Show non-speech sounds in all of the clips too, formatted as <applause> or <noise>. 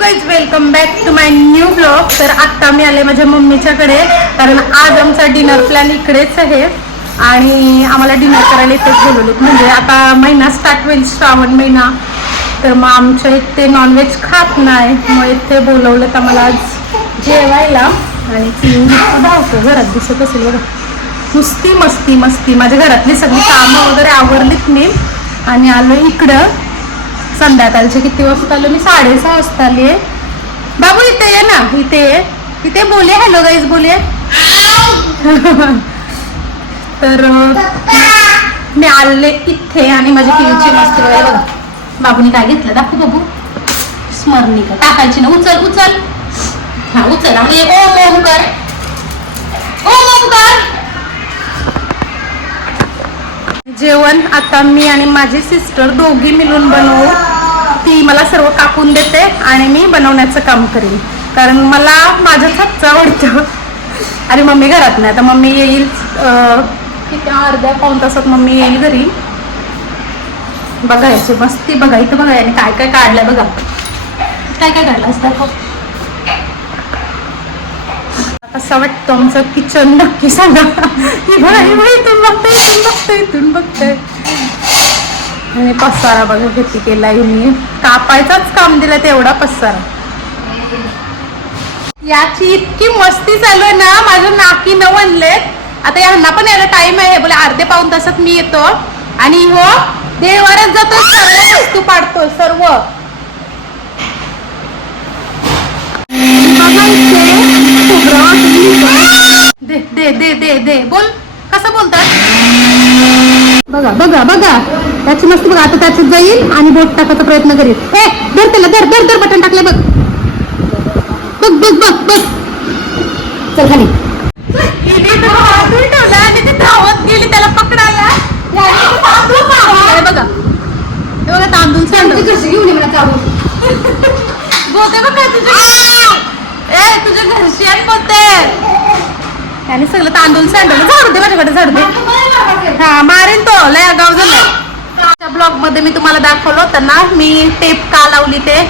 Guys welcome back to my new blog तर आत्ता मी आले माझ्या मम्मीच्याकडे कारण आज आमचा डिनर प्लॅन इकडेच आहे. आणि आम्हाला डिनर करायला इथेच बोलवलेत. म्हणजे आता महिना स्टार्ट होईल श्रावण महिना. तर मग आमच्या इथे नॉनव्हेज खात नाही. मग इथे बोलवलं तर मला आज जेवायला. आणि ती धावतो घरात दिसत असेल बघा. नुसती मस्ती मस्ती. माझ्या घरातली सगळी कामं वगैरे आवरलीत मी. आणि आलो इकडं. संध्याकाळचे किती वाजता आलो? मी साडेसहा वाजता आली आहे. बाबू इथे ये ना इथे ये. इथे बोले हॅलो गाईज बोले तर मी आले इथे आणि माझी किवीची मस्ती वगैरे बघा. बाबूने काय घेतलं? दाखव बाबू. स्मरणिका टाकायची ना. उचल उचल. हा उचल. आणि ओम ओम कर. ओम ओम कर. जेवण आता मी आणि माझी सिस्टर दोघी मिळून बनवू. ती मला सर्व कापून देते आणि मी बनवण्याचं काम करेन. कारण मला माझंच हातचं आवडतं. आणि मम्मी घरात नाही. आता मम्मी येईल किती अर्ध्या पाऊन तासात मम्मी येईल घरी. बघायचे मस्ती बघा इथं बघा आणि काय काय काढलंय बघा. काय काय काढलं असतं असं वाटतं आमचं किचन नक्की सांगा. <laughs> ही बघा ही बघा इथून बघते इथून बघते इथून बघते आणि पसारा बघा किती केलाय मी कापायचाच काम दिला तेवढा पसारा. याची इतकी मस्ती चालू आहे ना माझं नाकी न बनले आता यांना पण यायला टाइम आहे. बोले अर्धे पाऊन तासात मी येतो. आणि हो देवाऱ्यात जातो सर्व वस्तू पाडतो सर्व. दे दे दे दे दे. बोल कसं बोलतात? बघा बघा बघा. त्याची मस्त बघा आता त्याच्यात जाईल आणि बोट टाकायचा प्रयत्न करील. ए धर त्याला धर धर धर बटन टाकले बघ. बघ बघ बघ बघ. चल खाली. आणि त्याला पकडायला बघा बघा तांदूळ कशी घेऊन मला चालू बोलते बघा तुझ्या ए तुझ्या घरची आहे बोलते त्याने सगळं तांदूळ सांडवलं. झाडू दे माझ्याकडे झाडू दे. हा मारेन तो लय आगाव झाला. ब्लॉगमध्ये मी तुम्हाला दाखवलं होतं ना मी टेप का लावली ते?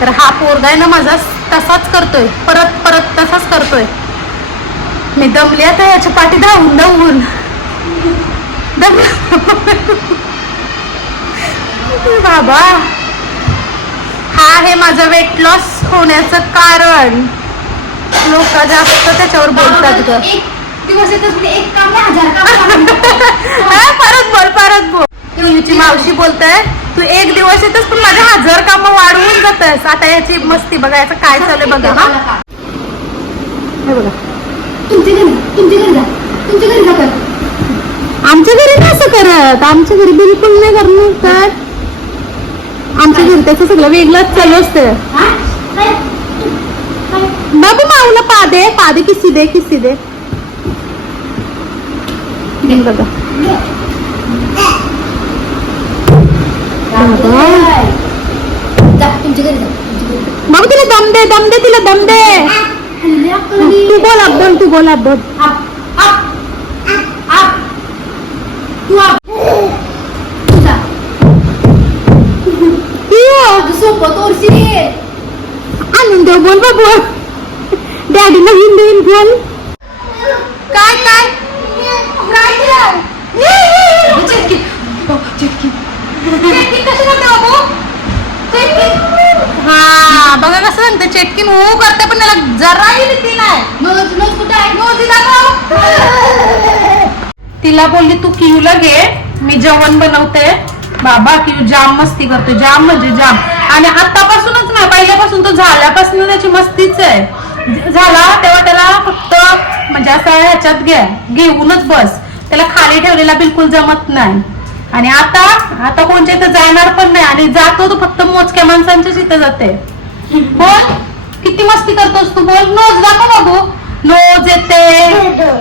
तर हा पोरगा आहे ना माझा तसाच करतोय. परत परत तसाच करतोय. मी दमली आता याच्या पाठी धावून धावून. दम बाबा. हा आहे माझं वेट लॉस होण्याचं कारण. लोक जास्त त्याच्यावर बोलतात दिवस येतच म्हणजे एक काम नाही, हजार काम <laughs> हा, परत बोल परत बोल. तुझी मावशी बोलताय तू एक दिवस येतस पण माझ्या हजार कामं वाढवून जातस आता याची मस्ती बघा याचं काय चालू बघा हा? हे बघा. तुमच्या घरी घरी जा. तुमच्या घरी जा कर. आमच्या घरी नाही असं करत. आमच्या घरी बिलकुल नाही करणार तर. आमच्या घरी त्याचं सगळं वेगळंच चालू असतं. हा? काय? काय? बाबू माऊला पा दे पा दे किसी दे किसी दे. हे बघा काय? जा, तुमच्या घरी जा. तुमच्या घरी जा. बाबू तिला दम दे दम दे तिला दम दे हल्ली अक्कली. तू बोल अब्दुल तू बोल अब्दुल आप, आप, आप. तू आप. तू जा. अगं सोपं तोडशी रे. आणून दे बोल बाबू डॅडीला हिंदी बोल काय काय काय दिलं? अगं चिटकी. हो, चिटकी. चिटकी कशी करते बाबू? चिटकी. हा बघा कसं सांगते चेटकीन हो करते पण त्याला जराही भीती नाही. तिला बोलली तू कियूला घे मी जेवण बनवते. बाबा कियू जाम मस्ती करतो जाम म्हणजे जाम. आणि आतापासूनच नाही पहिल्यापासून तो झाल्यापासून त्याची मस्तीच आहे. झाला तेव्हा त्याला फक्त म्हणजे असं ह्याच्यात घे घेऊनच बस. त्याला खाली ठेवलेला बिलकुल जमत नाही. आणि आता आता कोणच्या इथं जाणार पण नाही आणि जातो तो फक्त मोजक्या माणसांच्याच इथं जाते. बोल किती मस्ती करतोस तू? बोल नोज दाखव बाबू नोज येते.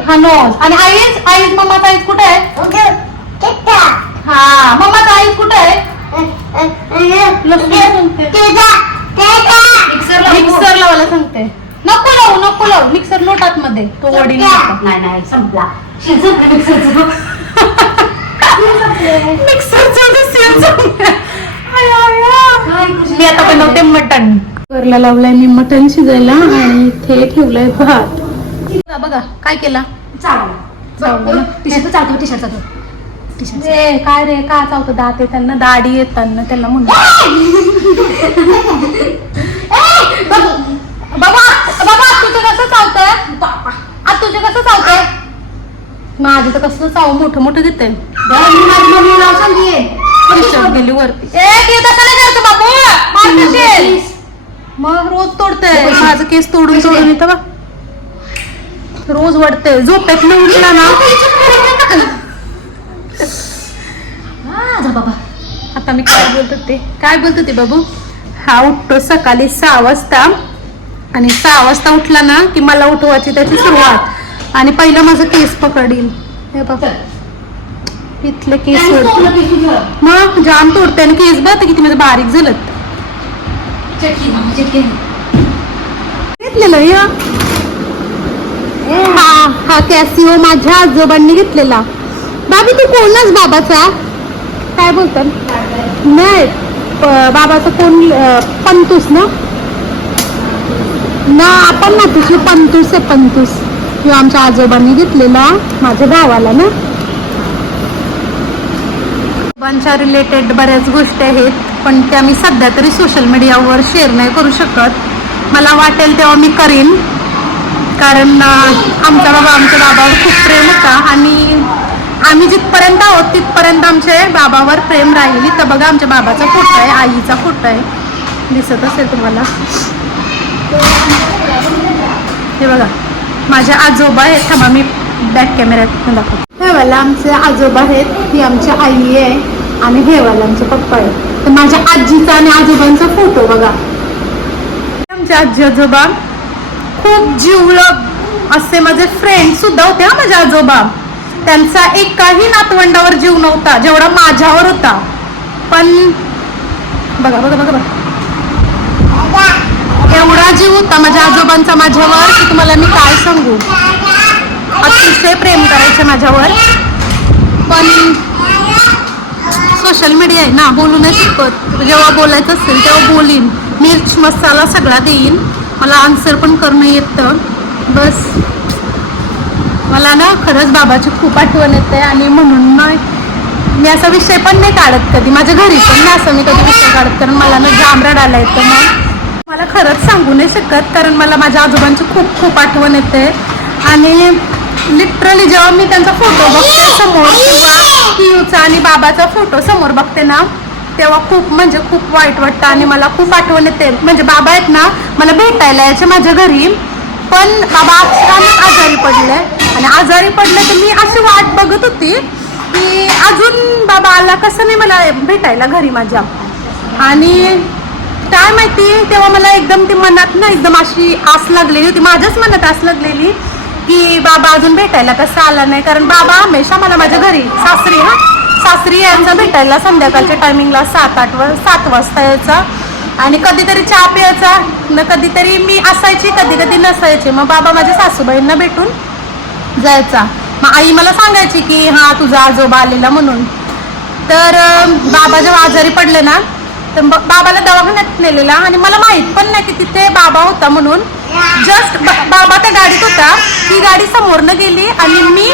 हा नोज. आणि आईज आईज मम्माचा आईज कुठे आहे? हा मम्माचा आईज कुठे आहे. मिक्सर लावू. मिक्सर लावायला सांगते. नको लावू नको लावू. मिक्सर लोटात मध्ये. तो वडील. नाही नाही संपला. संपलं <laughs> मिक्सरचं मी आता बनवते मटण. वरला लावलाय मी मटण शिजायला आणि इथे ठेवलाय भात. बघा, बघा काय केला? चावलं. टी शर्ट चालतो टी शर्ट चालतो ए, काय रे का चावतं? दात आहे त्यांना दाढी येताना त्याला म्हणून. <laughs> बाबा बाबा तुझं कसं चावतंय? आज तुझं कसं चावतंय? माझं तर कसं चाव मोठं मोठं घेते गेली वरती. मग रोज तोडतंय. माझं केस तोडून तोडून येतं बा रोज वाटतंय झोपेत न उठला ना बाबा. आता मी काय बोलत होते? काय बोलत होते बाबू? हा उठतो सकाळी सहा वाजता. आणि सहा वाजता उठला ना की मला उठवायची त्याची सुरुवात. आणि पहिलं माझं केस पकडील हे बघा. इथले केस मग जाम तोडते आणि केस बघ किती माझं बारीक झालं घेतलेलं या हा? हा. कॅसिओ माझ्या आजोबांनी घेतलेला. बाबी तू कोणच बाबाचा? काय बोलतात नाही. बाबाचा कोण पंतूस ना? ना आपण ना तुझी पंतूस आहे पंतूस. किंवा आमच्या आजोबांनी घेतलेला माझ्या भावाला ना. आजोबांच्या रिलेटेड बऱ्याच गोष्टी आहेत पण त्या मी सध्या तरी सोशल मीडियावर शेअर नाही करू शकत. मला वाटेल तेव्हा मी करीन. कारण आमचा बाबा आमच्या बाबावर खूप प्रेम होता आणि आम्ही जिथपर्यंत आहोत तिथपर्यंत आमचे बाबावर प्रेम राहील. तर बघा आमच्या बाबाचा फोटो आहे आईचा फोटो आहे. दिसत असेल तुम्हाला? हे बघा. माझे आजोबा आहेत. थांबा मी बॅक कॅमेऱ्यात दाखवतो. हे वाला आमचे आजोबा आहेत. ही आमची आई आहे आणि हे वाला आमचे पप्पा आहे तर माझ्या आजीचा आणि आजोबांचा फोटो बघा. आमचे आजी आजोबा. खूप जिवलग असे माझे फ्रेंड सुद्धा होते हा माझे आजोबा. त्यांचा एकाही नातवंडावर जीव नव्हता जेवढा माझ्यावर होता. पण बघा बघा बघा बघा. एवढा जीव होता माझ्या आजोबांचा माझ्यावर की तुम्हाला मी काय सांगू? अतिशय प्रेम करायचे माझ्यावर. पण सोशल मीडिया आहे ना बोलू नाही शकत. जेव्हा बोलायचं असेल तेव्हा बोलीन. मिर्च मसाला सगळा देईन. मला आन्सर पण करणं येतं. बस. मला ना खरंच बाबाची खूप आठवण येते आणि म्हणून ना मी असा विषय पण नाही काढत कधी. माझ्या घरी पण नाही असं मी कधी विषय काढत कारण मला ना जांभराड आला येतं मग मला खरंच सांगू नाही शकत कारण मला माझ्या आजोबांची खूप खूप आठवण येते. आणि लिटरली जेव्हा मी त्यांचा फोटो बघते समोर किंवा पियूचा आणि बाबाचा फोटो समोर बघते ना तेव्हा खूप म्हणजे खूप वाईट वाटतं आणि मला खूप आठवण येते. म्हणजे बाबा आहेत ना मला भेटायला यायचे माझ्या घरी पण बाबा अचानक आजारी पडले. आणि आजारी पडले तर मी अशी वाट बघत होती की अजून बाबा आला कसं नाही मला भेटायला घरी माझ्या. आणि काय माहिती? तेव्हा मला एकदम ती मनात ना एकदम अशी आस लागलेली होती. माझ्याच मनात आस लागलेली की बाबा अजून भेटायला कसं आला नाही. कारण बाबा हमेशा मला माझ्या घरी सासरी हा? सासरी यांचा भेटायला संध्याकाळच्या टायमिंगला सात आठ वा सात वाजता यायचा. आणि कधीतरी चहा प्यायचा. न कधीतरी मी असायची कधी कधी नसायची. मग बाबा माझ्या सासूबाईंना भेटून जायचा. मग आई मला सांगायची की हा तुझा आजोबा आलेला म्हणून. तर बाबा जेव्हा आजारी पडले ना तर ब- बाबाला दवाखान्यात नेलेला आणि मला माहीत पण नाही की तिथे बाबा होता म्हणून. जस्ट बाबा त्या गाडीत होता. ती गाडी समोरनं गेली आणि मी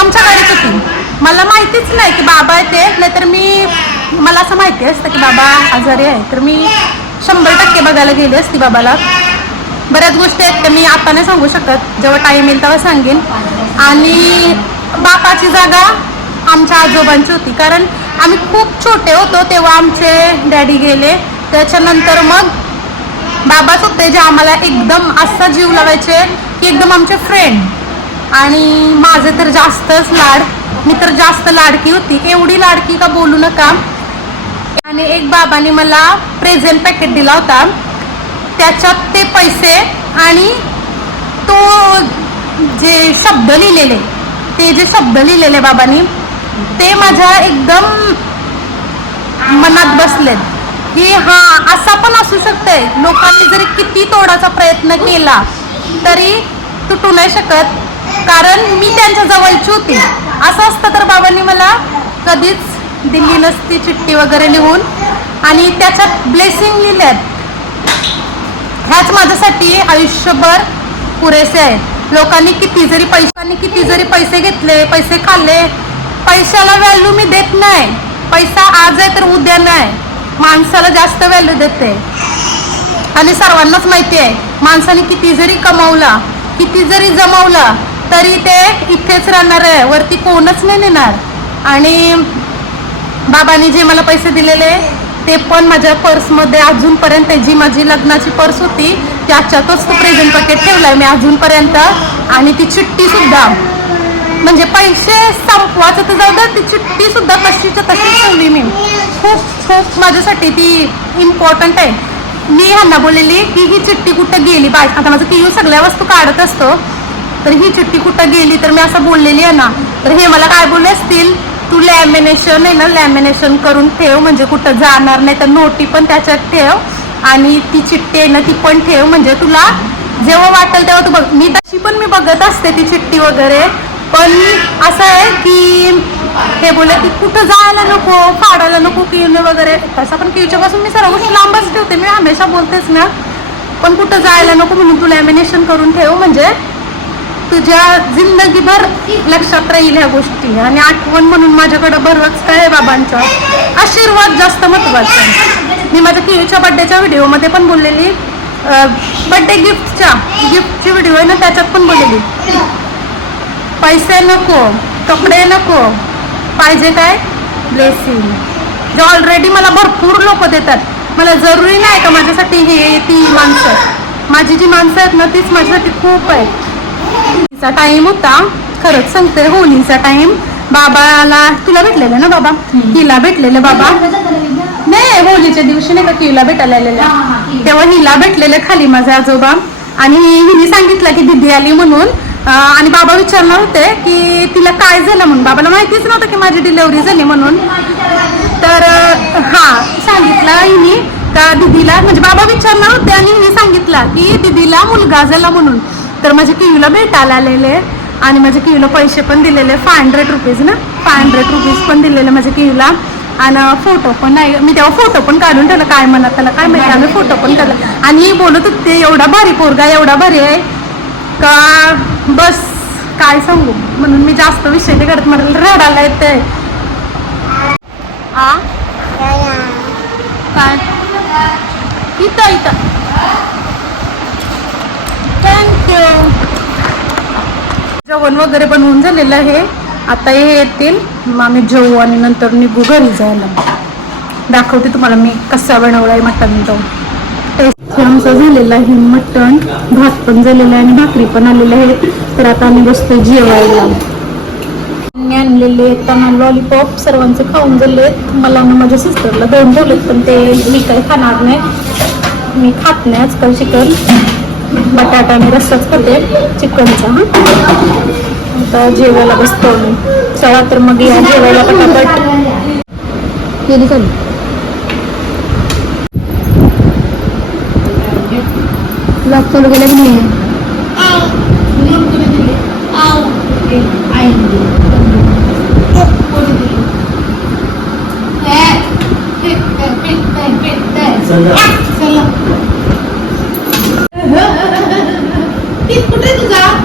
आमच्या गाडीत होती. मला माहितीच नाही की बाबा येते नाहीतर मी मला असं माहिती असतं की बाबा आजारी आहे. तर मी शंभर टक्के बघायला गेली असती बाबाला. बऱ्याच गोष्टी आहेत त्या मी आता नाही सांगू शकत. जेव्हा टाईम येईल तेव्हा सांगेन. आणि बापाची जागा आमच्या आजोबांची होती. कारण आम्ही खूप छोटे होतो तेव्हा आमचे डॅडी गेले. त्याच्यानंतर मग बाबाच होते जे आम्हाला एकदम असा जीव लावायचे की एकदम आमचे फ्रेंड आणि माझे तर जास्तच लाड. मी तर जास्त लाडकी होती. एवढी लाडकी का बोलू नका. आणि एक बाबाने मला प्रेझेंट पॅकेट दिला होता. त्याच्यात ते पैसे आणि तो जे शब्द लिहिलेले ते जे शब्द लिहिलेले बाबांनी ते माझ्या एकदम मनात बसलेत. की हा असा पण असू शकतंय. लोकांनी जरी किती तोडाचा प्रयत्न केला तरी तुटू नाही शकत. कारण मी त्यांच्या जवळची होती. असं असतं तर बाबांनी मला कधीच दिली नसती चिठ्ठी वगैरे लिहून. आणि त्याच्यात ब्लेसिंग लिहिल्यात ह्याच माझ्यासाठी आयुष्यभर पुरेसे आहे लोकांनी किती जरी पैशांनी किती जरी पैसे घेतले पैसे खाल्ले पैशाला व्हॅल्यू मी देत नाही. पैसा आज आहे तर उद्या नाही. माणसाला जास्त व्हॅल्यू देते. आणि सर्वांनाच माहिती आहे माणसाने किती जरी कमावला किती जरी जमवला तरी ते इथेच राहणार आहे. वरती कोणच नाही नेणार. आणि बाबांनी जे मला पैसे दिलेले ते पण माझ्या पर्समध्ये अजूनपर्यंत जी माझी लग्नाची पर्स होती त्याच्यातच तो प्रेझेंट पॅकेट आहे मी अजूनपर्यंत. आणि ती चिठ्ठीसुद्धा म्हणजे पैसे संपवायचं तर जाऊ द्या ती चिठ्ठी सुद्धा तशीच्या तशी ठेवली मी. खूप खूप माझ्यासाठी ती इम्पॉर्टंट आहे. मी ह्यांना बोललेली की ही चिठ्ठी कुठं गेली? बाय आता माझं कियू सगळ्या वस्तू काढत असतो तर ही चिठ्ठी कुठं गेली? तर मी असं बोललेली आहे ना तर हे मला काय बोलले असतील? तू लॅमिनेशन आहे ना लॅमिनेशन करून ठेव म्हणजे कुठं जाणार नाही तर नोटी पण त्याच्यात ठेव. आणि ती चिठ्ठी आहे ना ती पण ठेव म्हणजे तुला जेव्हा वाटेल तेव्हा तू बघ. मी तशी पण मी बघत असते ती चिठ्ठी वगैरे. पण असं आहे की हे बोलले की कुठं जायला नको फाडायला नको किवने वगैरे. तसं पण किवच्यापासून मी सर्व गोष्टी लांबच ठेवते. मी हमेशा बोलतेच ना पण कुठं जायला नको म्हणून तू लॅमिनेशन करून ठेव. म्हणजे तुझ्या जिंदगीभर लक्षात राहील ह्या गोष्टी. आणि आठवण म्हणून माझ्याकडं बरंच काय आहे बाबांचा. आशीर्वाद जास्त महत्त्वाचा आहे. मी माझ्या कियूच्या बड्डेच्या व्हिडिओमध्ये पण बोललेली बड्डे गिफ्टच्या गिफ्टची व्हिडिओ आहे ना त्याच्यात पण बोललेली. पैसे नको कपडे नको. पाहिजे काय? ब्लेसिंग जे ऑलरेडी मला भरपूर लोक देतात. मला जरुरी नाही का माझ्यासाठी हे ती माणसं? माझी जी माणसं आहेत ना तीच माझ्यासाठी खूप आहे टाइम होता. खरंच सांगते होळीचा टाइम बाबाला तुला भेटलेलं ना बाबा? हिला भेटलेलं बाबा? नाही होळीच्या दिवशी नाही का किला भेटायला तेव्हा हिला भेटलेले खाली माझे आजोबा. आणि हिने सांगितलं की दिदी आली म्हणून आणि बाबा विचारणार होते की तिला काय झालं म्हणून? बाबाला माहितीच नव्हतं की माझी डिलेवरी झाली म्हणून. तर हां हा सांगितलं हिनी का दिदीला म्हणजे बाबा विचारणार होते आणि हिने सांगितलं की दिदीला मुलगा झाला म्हणून. तर माझ्या किवीला भेटायला आलेले आणि माझ्या किवीला पैसे पण दिलेले फाय हंड्रेड रुपीज ना? फाय हंड्रेड रुपीज पण दिलेले माझ्या किवीला आणि फोटो पण नाही मी तेव्हा फोटो पण काढून ठेवला काय म्हणत त्याला काय माहिती आम्ही फोटो पण काढला. आणि बोलत होते एवढा भारी पोरगा एवढा भारी आहे. का बस काय सांगू? म्हणून मी जास्त विषय नाही करत. मला रडायला येते आ? काय? इथं इथं. थँक्यू जेवण वगैरे बनवून झालेलं आहे. आता हे येतील. मग आम्ही जेवू आणि नंतर निघू घरी जायला. दाखवते तुम्हाला मी कसा बनवलाय आहे मटण तो. हे आमचा झालेला आहे. मटण भात पण झालेला आहे आणि भाकरी पण आलेली आहे. तर आता आम्ही बसतो जेवायला. मी आणलेले त्यांना लॉलीपॉप सर्वांचे खाऊन झाले मला आणि माझ्या सिस्टरला दोन ठेवलेत पण ते मी काही खाणार नाही. मी खात नाही आजकाल चिकन बटाटा आणि रस्साच खाते चिकनचा आता जेवायला बसतो मी. चला तर मग या जेवायला पटापट. केली चालू? लॉक चालू केलं की नाही कुठे तुझा